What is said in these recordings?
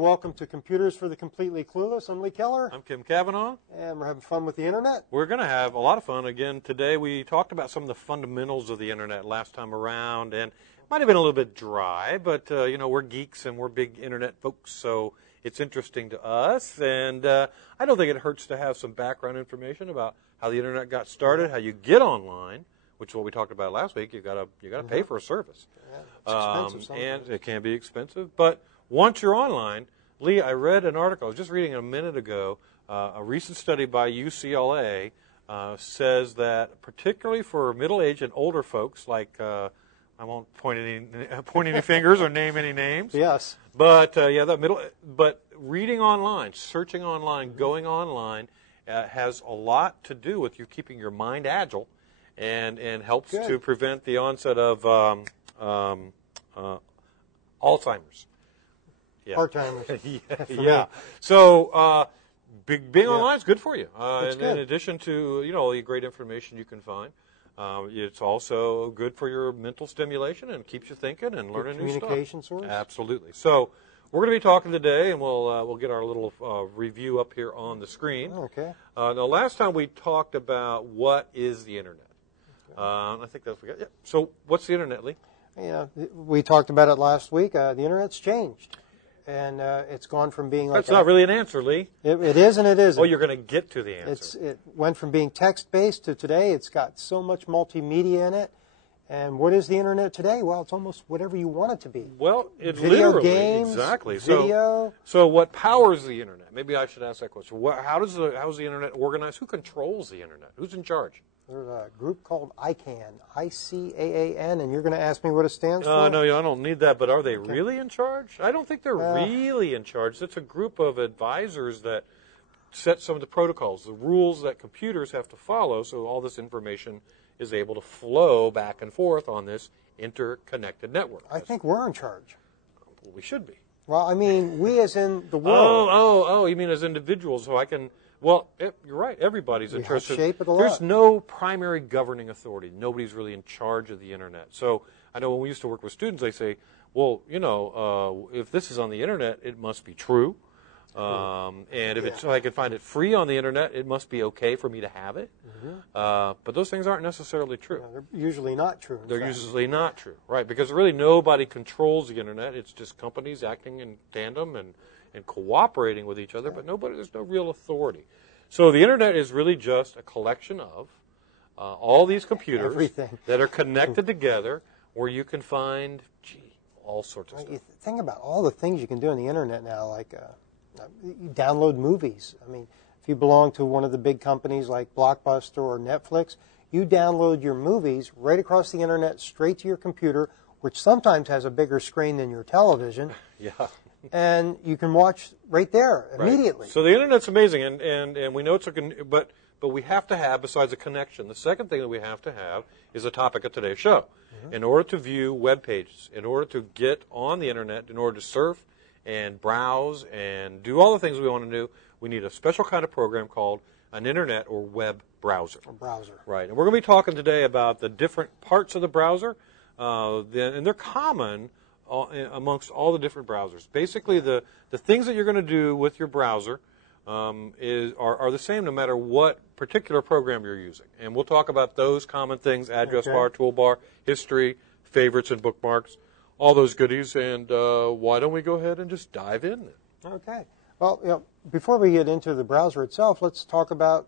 welcome to Computers for the Completely Clueless. I'm Lee Keller. I'm Kim Cavanaugh. And we're having fun with the Internet. We're going to have a lot of fun again today. We talked about some of the fundamentals of the Internet last time around, and it might have been a little bit dry, but, you know, we're geeks and we're big Internet folks, so it's interesting to us. And I don't think it hurts to have some background information about how the Internet got started, how you get online, which is what we talked about last week. You got to pay for a service. Yeah, it's expensive and it can be expensive, but once you're online, Lee, I read an article, I was just reading it a minute ago, a recent study by UCLA says that particularly for middle-aged and older folks, like, I won't point any fingers or name any names. Yes. But, but reading online, searching online, going online has a lot to do with you keeping your mind agile and helps to prevent the onset of Alzheimer's. Yeah. Part-timers. Yeah. So being online is good for you. Good. In addition to, you know, all the great information you can find, it's also good for your mental stimulation and keeps you thinking and learning new stuff. Communication source. Absolutely. So we're going to be talking today, and we'll get our little review up here on the screen. Okay. Now, last time we talked about what is the Internet. Okay. I think that's what we got. Yeah. So what's the Internet, Lee? Yeah, we talked about it last week. The Internet's changed. And it's gone from being like... That's not really an answer, Lee. It is and it isn't. Oh, you're going to get to the answer. It went from being text-based to today. It's got so much multimedia in it. And what is the Internet today? Well, it's almost whatever you want it to be. Well, it's video literally, games, exactly. Video. So what powers the Internet? Maybe I should ask that question. How's the Internet organized? Who controls the Internet? Who's in charge? There's a group called ICANN, I-C-A-A-N, and you're going to ask me what it stands for? No, I don't need that, but are they really in charge? I don't think they're really in charge. It's a group of advisors that set some of the protocols, the rules that computers have to follow, so all this information is able to flow back and forth on this interconnected network. I think we're in charge. Well, we should be. Well, I mean, we as in the world. Oh, you mean as individuals, so I can... Well, you're right. Everybody's in charge. Shape it a lot. There's no primary governing authority. Nobody's really in charge of the Internet. So I know when we used to work with students, they say, well, you know, if this is on the Internet, it must be true. And if I can find it free on the Internet, it must be okay for me to have it. But those things aren't necessarily true. No, they're usually not true. They're usually not true, right? Because really nobody controls the Internet. It's just companies acting in tandem and cooperating with each other, but there's no real authority. So the Internet is really just a collection of all these computers that are connected together where you can find, all sorts of stuff. You think about all the things you can do on the Internet now, like you download movies. I mean, if you belong to one of the big companies like Blockbuster or Netflix, you download your movies right across the Internet straight to your computer, which sometimes has a bigger screen than your television. Yeah. And you can watch right there immediately. Right. So the Internet's amazing, and we know it's but we have to have, besides a connection, the second thing that we have to have is the topic of today's show. In order to view web pages, in order to get on the Internet, in order to surf and browse and do all the things we want to do, we need a special kind of program called an Internet or web browser. A browser. Right. And we're going to be talking today about the different parts of the browser, and they're common amongst all the different browsers. Basically, the things that you're going to do with your browser are the same no matter what particular program you're using. And we'll talk about those common things: address bar, toolbar, history, favorites and bookmarks, all those goodies. And why don't we go ahead and just dive in? Okay. Well, you know, before we get into the browser itself, let's talk about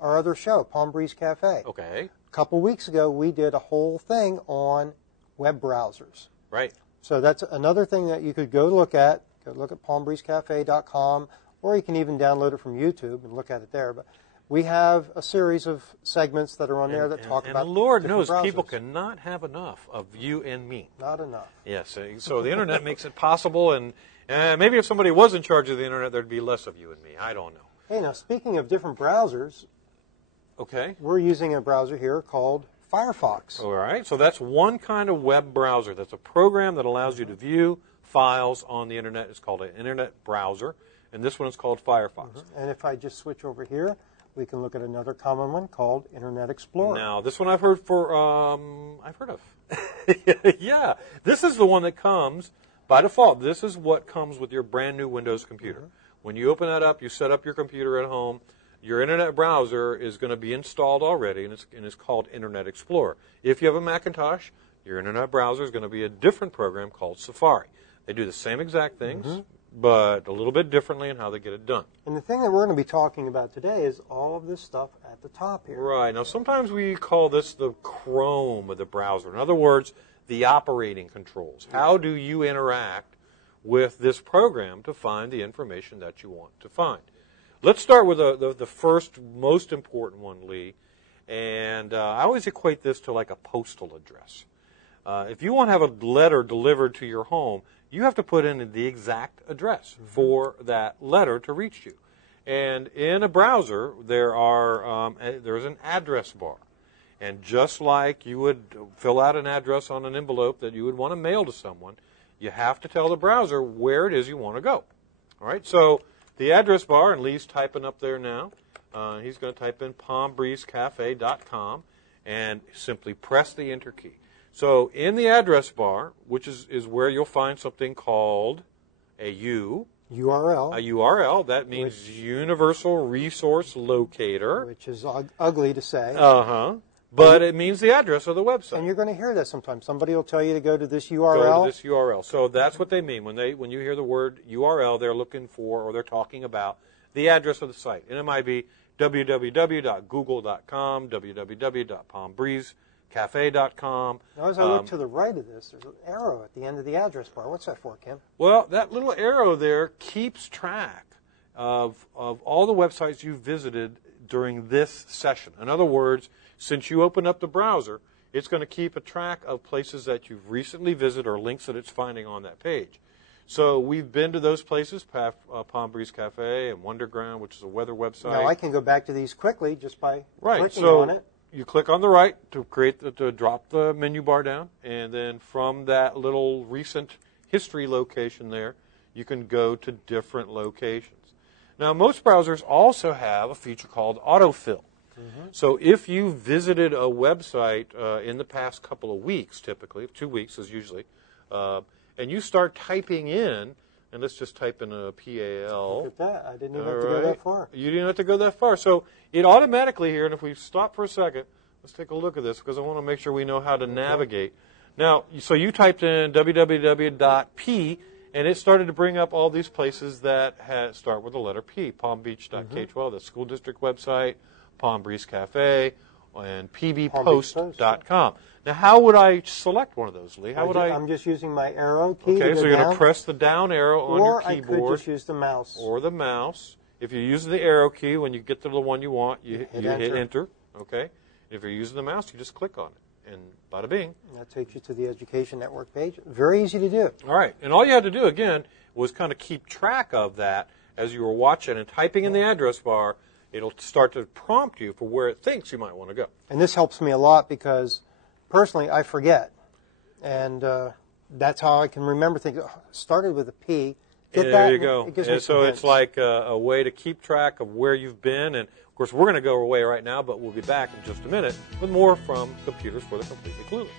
our other show, Palm Breeze Cafe. Okay. A couple weeks ago, we did a whole thing on web browsers. Right. So that's another thing that you could go look at. Go look at palmbreezecafe.com, or you can even download it from YouTube and look at it there. But we have a series of segments that are on there that talk about And Lord knows browsers. people cannot have enough of you and me. Not enough. Yes. So the Internet makes it possible, and maybe if somebody was in charge of the Internet, there'd be less of you and me. I don't know. Hey, now speaking of different browsers, we're using a browser here called Firefox. All right, so that's one kind of web browser. That's a program that allows you to view files on the Internet. It's called an Internet browser, and this one is called Firefox. And if I just switch over here, we can look at another common one called Internet Explorer. Now, this one I've heard of. Yeah, this is the one that comes By default, this is what comes with your brand new Windows computer. When you open that up, you set up your computer at home, your internet browser is going to be installed already, and it's called Internet Explorer. If you have a Macintosh, your internet browser is going to be a different program called Safari. They do the same exact things, but a little bit differently in how they get it done. And the thing that we're going to be talking about today is all of this stuff at the top here. Right. Now, sometimes we call this the Chrome of the browser. In other words, the operating controls. How do you interact with this program to find the information that you want to find? Let's start with the first, most important one, Lee. And I always equate this to like a postal address. If you want to have a letter delivered to your home, you have to put in the exact address for that letter to reach you. And in a browser, there's an address bar. And just like you would fill out an address on an envelope that you would want to mail to someone, you have to tell the browser where it is you want to go. All right, so the address bar, and Lee's typing up there now. He's going to type in palmbreezecafe.com and simply press the enter key. So in the address bar, which is where you'll find something called a URL. A URL, that means Universal Resource Locator. Which is ugly to say. But it means the address of the website. And you're going to hear that sometimes. Somebody will tell you to go to this URL. Go to this URL. So that's what they mean. When you hear the word URL, they're looking for, or they're talking about, the address of the site. And it might be www.google.com, www.palmbreezecafe.com. Now, as I look to the right of this, there's an arrow at the end of the address bar. What's that for, Kim? Well, that little arrow there keeps track of all the websites you visited during this session. In other words, since you open up the browser, it's going to keep a track of places that you've recently visited or links that it's finding on that page. So we've been to those places, Palm Breeze Cafe and Wonderground, which is a weather website. Now, I can go back to these quickly just by clicking so on it. You click on the right to drop the menu bar down, and then from that little recent history location there, you can go to different locations. Now, most browsers also have a feature called autofill. So if you visited a website in the past couple of weeks, typically, 2 weeks is usually, and you start typing in, and let's just type in a PAL. Look at that. I didn't even have to go that far. You didn't have to go that far. So it automatically here, and if we stop for a second, let's take a look at this because I want to make sure we know how to navigate. Now, so you typed in www.p, and it started to bring up all these places that start with the letter P. Palmbeach.k12, the school district website, Palm Breeze Cafe, and pbpost.com. Now, how would I select one of those, Lee? I'm just using my arrow key. Okay, to so go you're down. going to press the down arrow on your keyboard. Or I could just use the mouse. Or the mouse. If you're using the arrow key, when you get to the one you want, you hit enter. Okay. If you're using the mouse, you just click on it. And bada bing. That takes you to the Education Network page. Very easy to do. All right. And all you had to do, again, was kind of keep track of that as you were watching and typing in the address bar. It'll start to prompt you for where it thinks you might want to go. And this helps me a lot because, personally, I forget. And that's how I can remember things. Started with a P. There you go. And so it's like a way to keep track of where you've been. And, of course, we're going to go away right now, but we'll be back in just a minute with more from Computers for the Completely Clueless.